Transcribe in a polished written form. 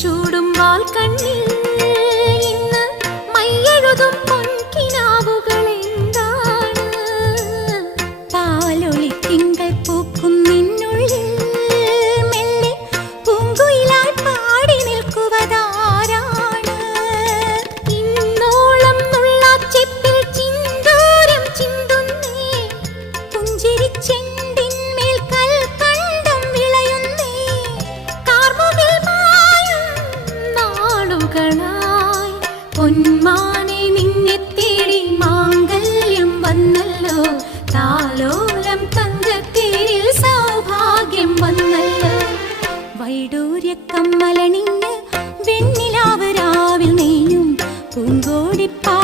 ചൂടും വാൽ കണ്ണിൽ ഇന്ന് മയ്യെഴുതും പൊൻകിനാവുകൾ എന്താണ്? പാലൊളി തിങ്കൾ പൂക്കും നിന്നുള്ളിൽ മെല്ലെ പൂങ്കുയിലായി പാടി നിൽക്കുവതാരാണ്? ഇന്നോളം നുള്ളാച്ചെപ്പിൽ ചിന്തൂരം ചിന്തുന്നേ, പുഞ്ചിരിച്ചെണ്ടിന്മേൽ കൽക്കണ്ടം വിളയുന്നേ, കാർമുകിൽ മായും നാളുകളായി പൊന്മാനെ നിന്നെ തേടി മാംഗല്യം വന്നല്ലോ, താലോലം തങ്കത്തേരിൽ സൗഭാഗ്യം വന്നല്ലോ. വൈഡൂര്യ കമ്മലണിഞ്ഞ് വെണ്ണിലാവ് രാവിൽ നെയ്യും പൂങ്കോടിപ്പാ